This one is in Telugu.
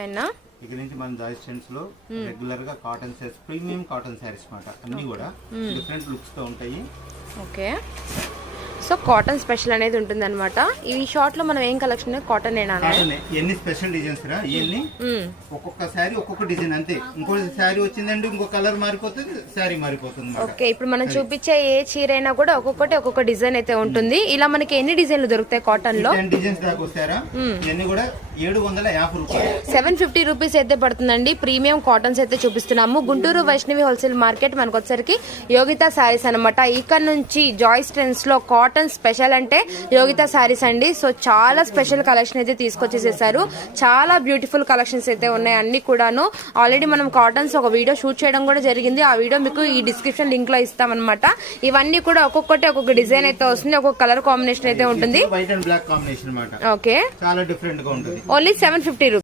అయినా ఇక్కడ నుంచి మన జాయిస్ ట్రెండ్స్ లో రెగ్యులర్ గా cotton saris, premium cotton saris మాట, అన్ని కూడా డిఫరెంట్ లుక్స్ తో ఉంటాయి. ఓకే, సో కాటన్ స్పెషల్ అనేది ఉంటుంది అనమాట. ఈ షార్ట్ లో మనం ఏం కలెక్షన్ కాటన్ ఎన్ని స్పెషల్ డిజైన్స్ రా, ఇవన్నీ ఒక్కొక్క సారీ ఒక్కొక్క డిజైన్ అంతే. ఇంకో సారీ వచ్చిందంటే ఇంకో కలర్ మారిపోతుంది, సారీ మారిపోతుంది. ఓకే, ఇప్పుడు మనం చూపించే ఏ చీర అయినా కూడా ఒక్కొక్కటి ఒక్కొక్క డిజైన్ అయితే ఉంటుంది. ఇలా మనకి ఎన్ని డిజైన్లు దొరుకుతాయి కాటన్ లో? డిజైన్స్ దాకా వస్తారా, ఇవన్నీ కూడా 750 రూపాయలు, 750 రూపీస్ అయితే పడుతుందండి. ప్రీమియం కాటన్స్ అయితే చూపిస్తున్నాము. గుంటూరు వైష్ణవి హోల్సేల్ మార్కెట్ మనకు వచ్చరికి యోగిత శారీస్ అనమాట. ఇక్కడ నుంచి జాయిస్ ట్రెండ్స్ లో కాటన్ స్పెషల్ అంటే యోగిత శారీస్ అండి. సో చాలా స్పెషల్ కలెక్షన్ అయితే తీసుకొచ్చేసేసారు. చాలా బ్యూటిఫుల్ కలెక్షన్స్ అయితే ఉన్నాయి అన్ని కూడాను. ఆల్రెడీ మనం కాటన్స్ ఒక వీడియో షూట్ చేయడం కూడా జరిగింది. ఆ వీడియో మీకు ఈ డిస్క్రిప్షన్ లింక్ లో ఇస్తామన్నమాట. ఇవన్నీ కూడా ఒక్కొక్కటి ఒక్కొక్క డిజైన్ అయితే వస్తుంది, ఒక్కొక్క కలర్ కాంబినేషన్ అయితే ఉంటుంది. వైట్ అండ్ బ్లాక్ కాంబినేషన్ అన్నమాట. ఓకే, చాలా డిఫరెంట్ గా ఉంటుంది. Only 750 rupees.